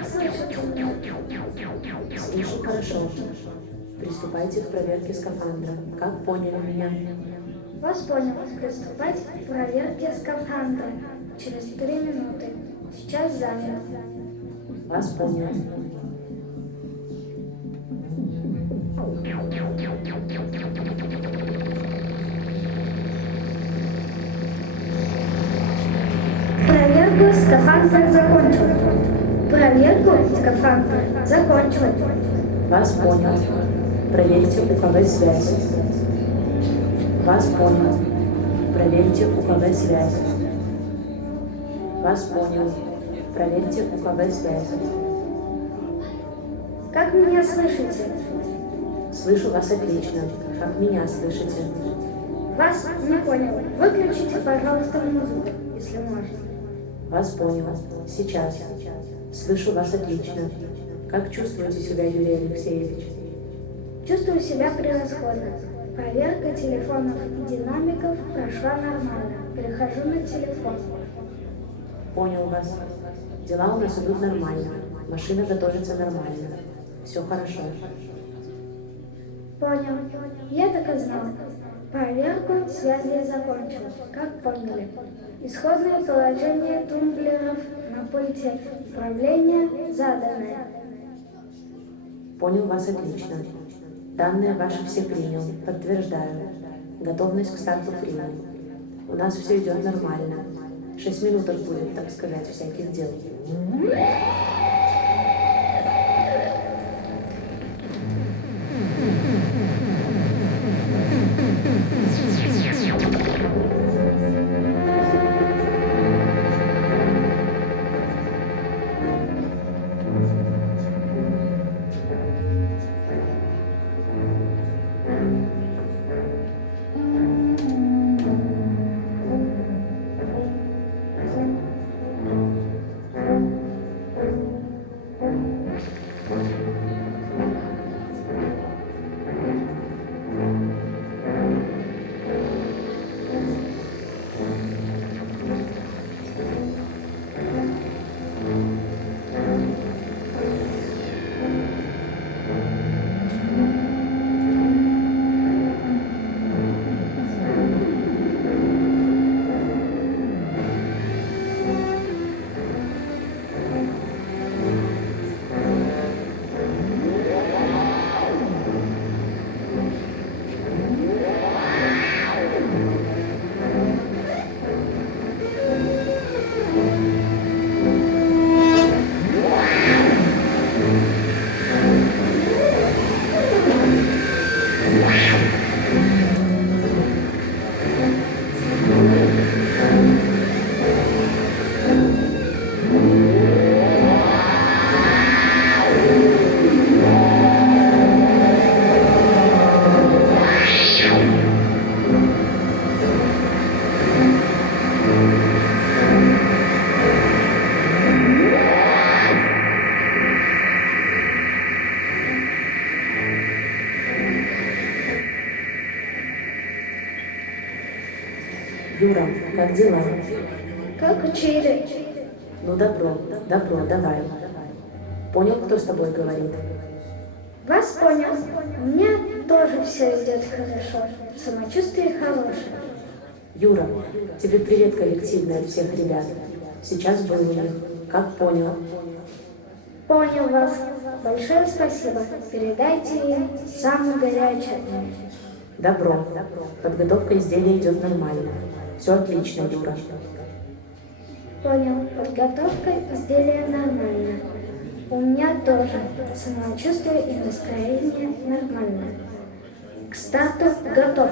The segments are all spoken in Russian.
Как слышите меня? Слышу хорошо. Приступайте к проверке скафандра. Как поняли меня? Вас понял. Приступать к проверке скафандра. Через 3 минуты. Сейчас занят. Вас понял. Проверку скафандра закончил. Проверку скафандра закончил. Вас понял. Проверьте УКВ связь. Вас понял. Проверьте УКВ связь. Вас понял. Проверьте УКВ связь. Как меня слышите? Слышу вас отлично. Как меня слышите? Вас не понял. Выключите, пожалуйста, музыку, если можно. Вас понял. Сейчас. Слышу вас отлично. Как чувствуете себя, Юрий Алексеевич? Чувствую себя превосходно. Проверка телефонов и динамиков прошла нормально. Перехожу на телефон. Понял вас. Дела у нас идут нормально. Машина готовится нормально. Все хорошо. Понял. Я так и знал. Проверку связи закончил. Как поняли? Исходное положение тумблеров на пульте управления заданное. Понял вас отлично. Данные ваши все принял. Подтверждаю. Готовность к старту принял. У нас все идет нормально. 6 минуток будет, так сказать, всяких дел. Юра, как дела? Как учили? Ну добро, давай. Понял, кто с тобой говорит? Вас понял. У меня тоже все идет хорошо. Самочувствие хорошее. Юра, тебе привет коллективный от всех ребят. Сейчас был у них. Как понял? Понял вас. Большое спасибо. Передайте им самое горячее. Добро. Подготовка изделия идет нормально. Все отлично, Юра. Понял. Подготовка изделия нормальная. У меня тоже самочувствие и настроение нормальное. К старту готов.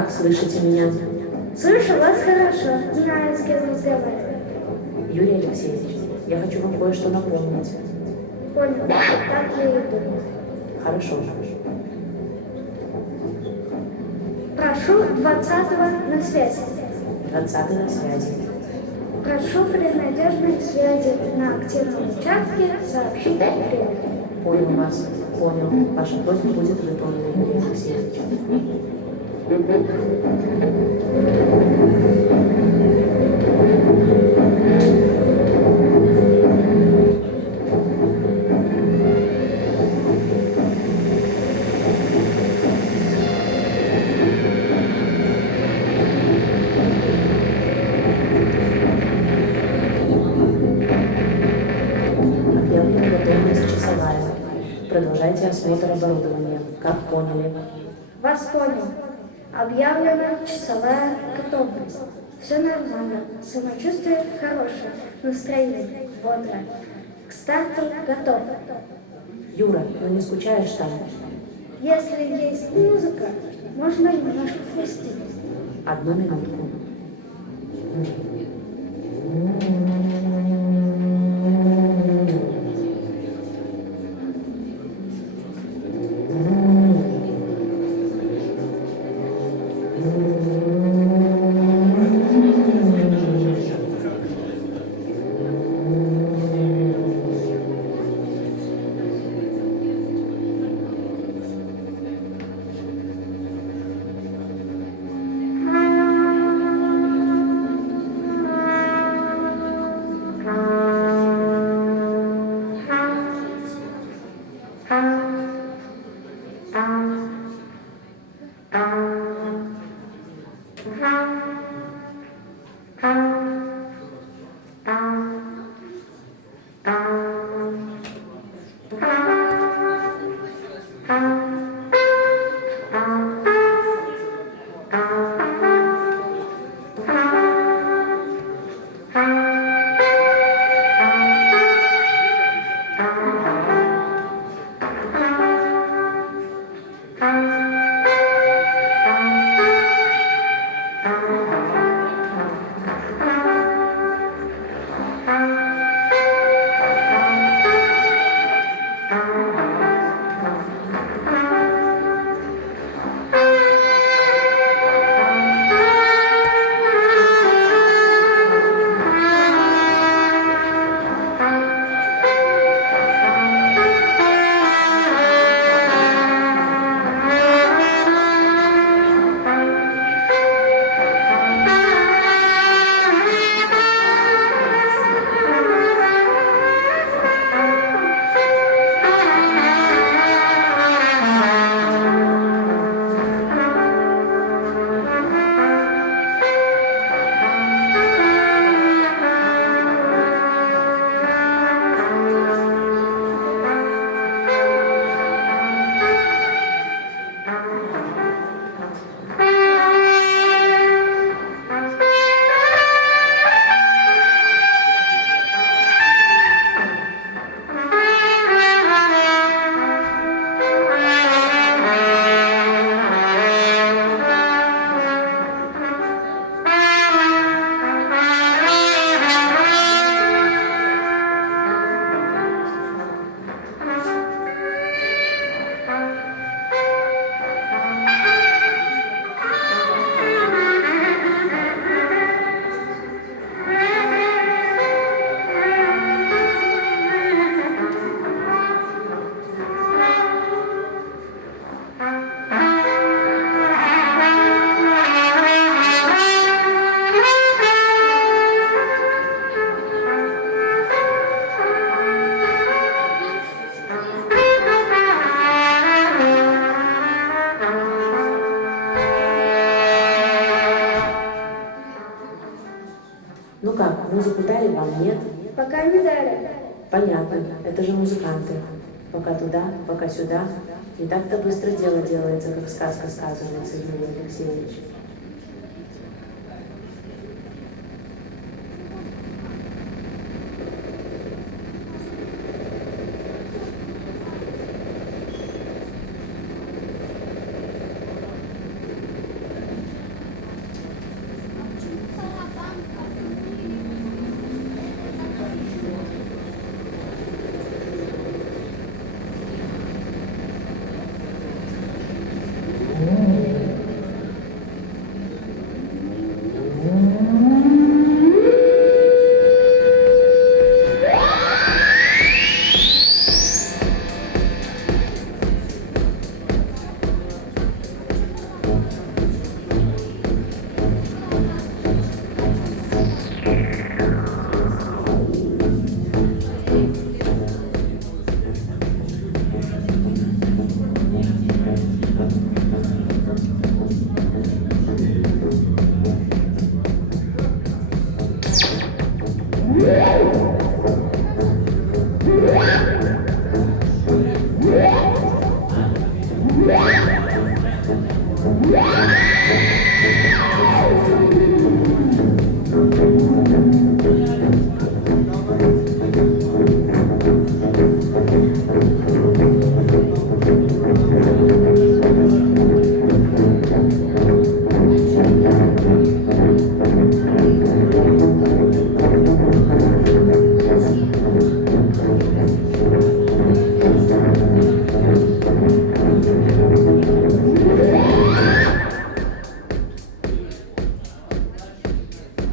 Как слышите меня? Слышу вас хорошо, знаю, с кем разговариваю. Юрий Алексеевич, я хочу вам кое-что напомнить. Понял, так я и думаю. Хорошо. Прошу 20-го на связь. 20 на связи. Прошу при надежной связи на активном участке сообщить время. Понял вас. Понял. Ваша просьба будет выполнена, Юрий Алексеевич. Объявлена готовность часовая. Продолжайте осмотр оборудования. Как поняли? Вас понял. Объявлена часовая готовность. Все нормально. Самочувствие хорошее. Настроение бодрое. К старту готов. Юра, ну не скучаешь там? Если есть музыка, можно немножко хрустить. 1 минутку. Ну как, музыку дали вам, нет? Пока не дали. Понятно, это же музыканты. Пока туда, пока сюда. Не так-то быстро дело делается, как сказка сказывается, Юрий Алексеевич.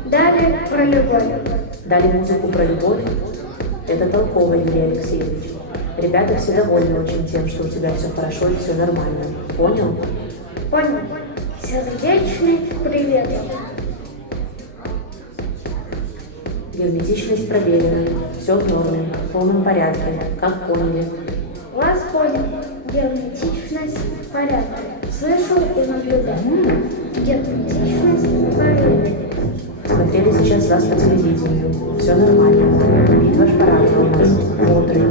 Далее про любовь. Дали музыку про любовь. Это толково, Юрий Алексеевич. Ребята все довольны очень тем, что у тебя все хорошо и все нормально. Понял? Понял. Сердечный привет. Герметичность проверена. Все в норме, в полном порядке. Как поняли? Вас понял. Герметичность в порядке. Слышал и наблюдаю. Герметичность проверена. Смотрели сейчас вас по телевидению. Все нормально. Вид ваш порадовал нас. Бодрый.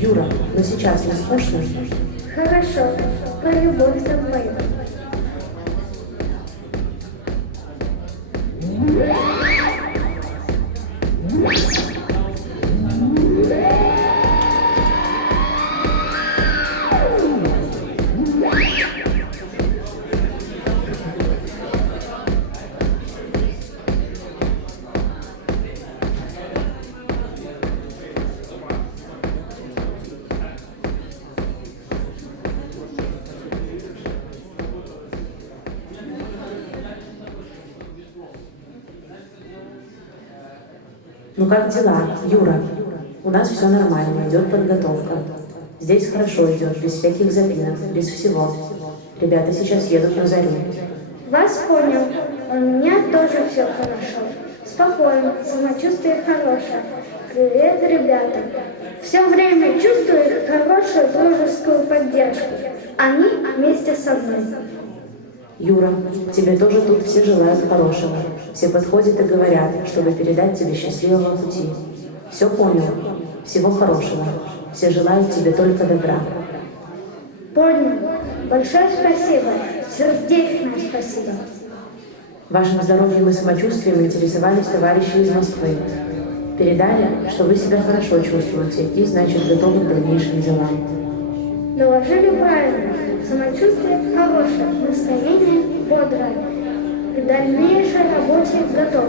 Юра, но сейчас не скучно? Хорошо. Про любовь тобой. Ну как дела, Юра? У нас все нормально, идет подготовка. Здесь хорошо идет, без всяких запинок, без всего. Ребята сейчас едут на зарю. Вас понял. У меня тоже все хорошо. Спокойно, самочувствие хорошее. Привет, ребята. Все время чувствую их хорошую дружескую поддержку. Они вместе со мной. Юра, тебе тоже тут все желают хорошего. Все подходят и говорят, чтобы передать тебе счастливого пути. Все понял. Всего хорошего. Все желают тебе только добра. Понял. Большое спасибо. Сердечное спасибо. Вашим здоровьем и самочувствием интересовались товарищи из Москвы. Передали, что вы себя хорошо чувствуете и, значит, готовы к дальнейшим делам. Доложили правильно. Самочувствие хорошее, настроение бодрое. К дальнейшей работе готов.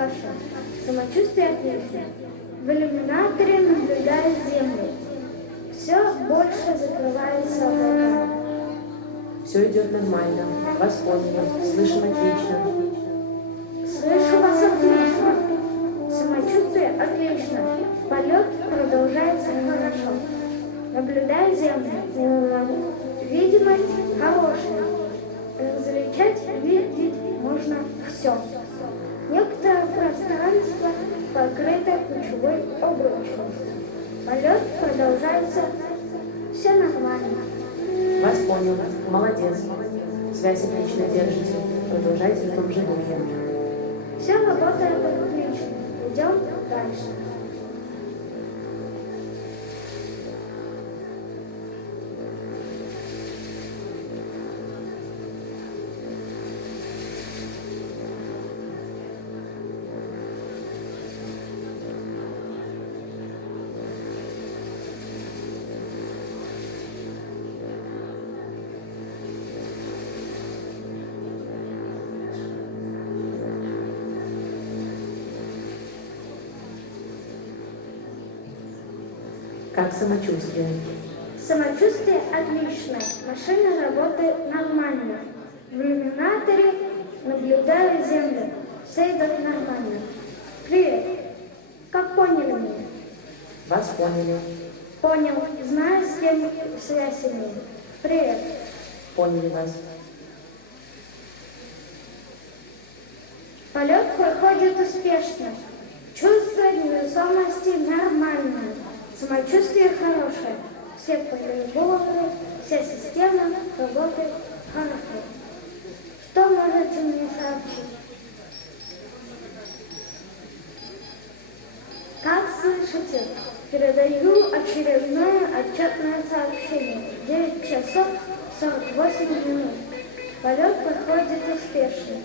хорошо. Самочувствие отлично. В иллюминаторе наблюдаю Землю. Все больше закрывается облаками. Все идет нормально. Вас поняли. Слышим отлично. Слышу вас отлично. Самочувствие отлично. Полет продолжается хорошо. Наблюдаю Землю. Видимость хорошая. Различать, видеть можно все. Некоторое пространство покрыто ключевой обручностью. Полет продолжается. Все нормально. Вас понял. Молодец. Связь отлично держите. Продолжайте в том же духе. Все работает отлично. Идем дальше. Как самочувствие? Самочувствие отличное. Машина работает нормально. В иллюминаторе наблюдаю Землю. Все идет нормально. Привет. Как поняли меня? Вас поняли. Понял. Знаю, с кем связь имею. Привет. Поняли вас. Полет проходит успешно. Чувство невесомости нормальное. Самочувствие хорошее. Все полигоны, вся система работает хорошо. Что можете мне сообщить? Как слышите? Передаю очередное отчетное сообщение. 9 часов 48 минут. Полет проходит успешно.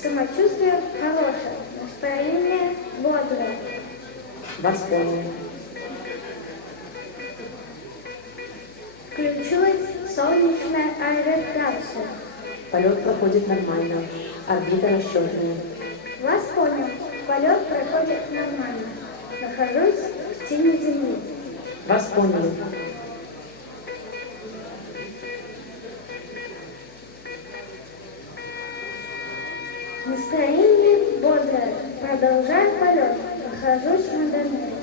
Самочувствие хорошее. Настроение бодрое. Вас поняли. Включилась солнечная аэрограция. Полет проходит нормально. Орбита расчетная. Вас понял. Полет проходит нормально. Нахожусь в тени Земли. Вас поняли. Настроение бодрое. Продолжаю полет. Нахожусь над Америкой.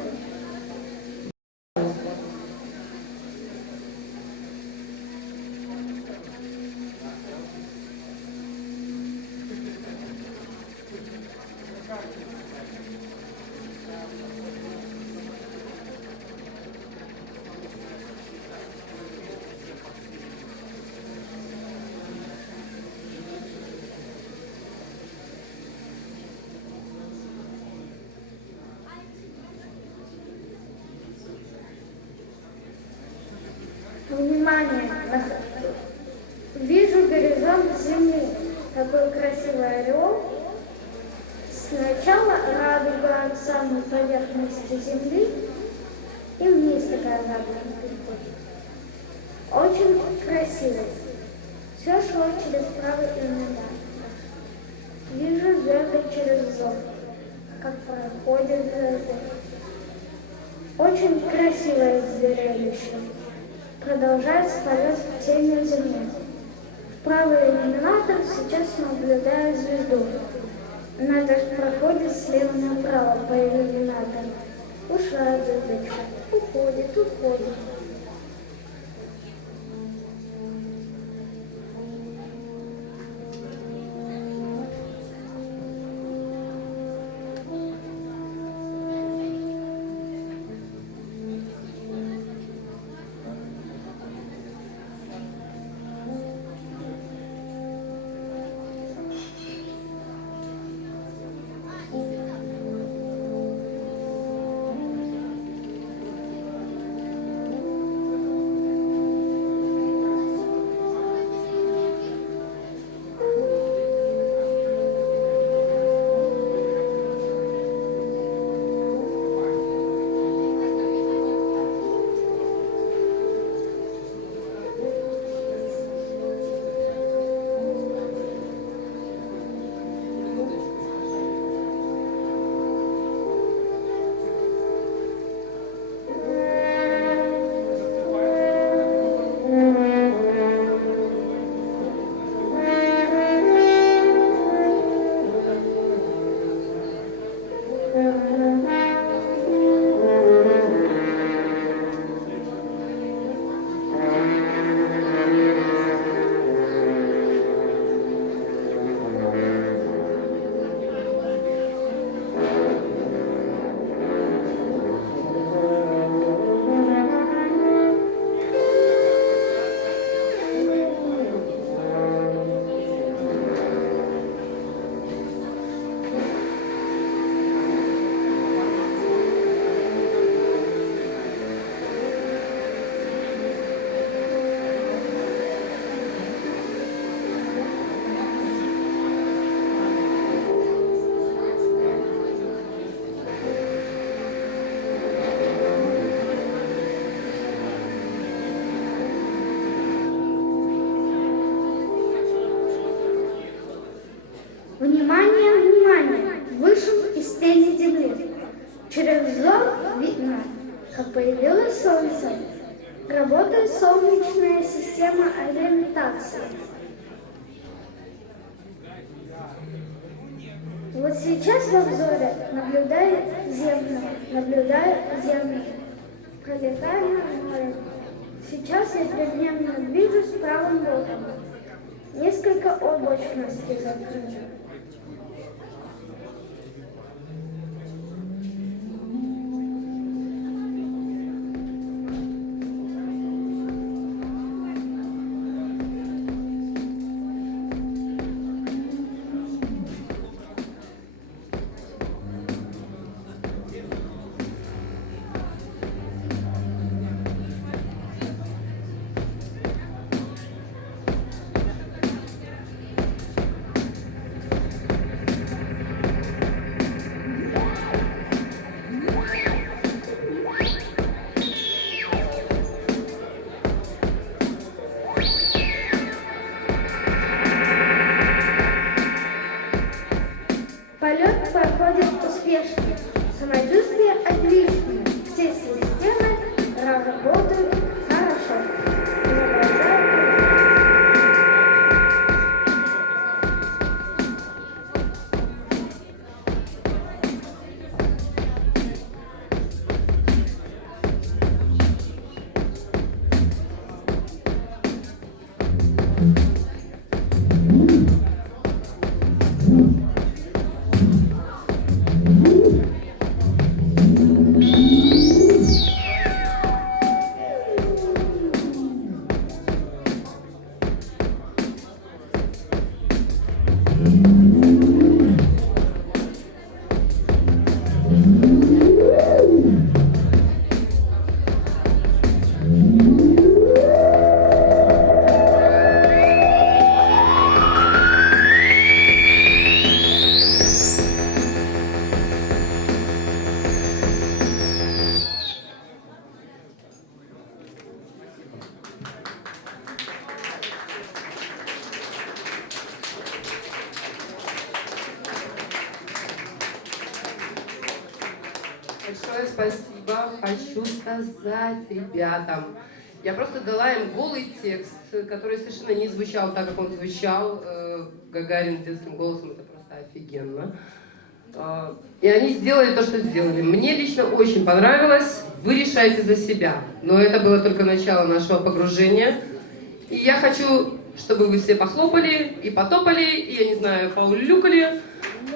Внимание! Вижу горизонт Земли. Такой красивый орел. Сначала радуга от самой поверхности Земли и вниз такая радуга приходит. Очень красиво. Все шло через правый инвентарь. Вижу звезды через зов, как проходят звезды. Очень красивое зрелище. Продолжается полет в тени Земли. В правый иллюминатор сейчас наблюдаю звезду. Она так проходит слева направо по иллюминатору. Ушла звездочка. Уходит, уходит. Внимание, внимание! Вышел из тени земли. Через взор видно, как появилось солнце. Работает солнечная система ориентации. Вот сейчас в обзоре наблюдаю Землю, пролетаю над морем. Сейчас я предменно движусь правым боком. Несколько облачностей закрыто. Полет проходит успешно. Самочувствие отличное. Все системы работают хорошо. Большое спасибо хочу сказать ребятам. Я просто дала им голый текст, который совершенно не звучал так, как он звучал. Гагарин детским голосом, это просто офигенно. И они сделали то, что сделали. Мне лично очень понравилось. Вы решаете за себя. Но это было только начало нашего погружения. И я хочу, чтобы вы все похлопали и потопали, и, я не знаю, поулюкали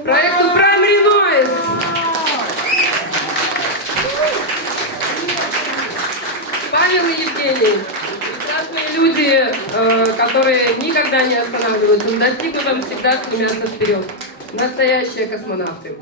проекту Primary Noise. Павел и Евгений, прекрасные люди, которые никогда не останавливаются, на достигнутом всегда стремятся вперед. Настоящие космонавты.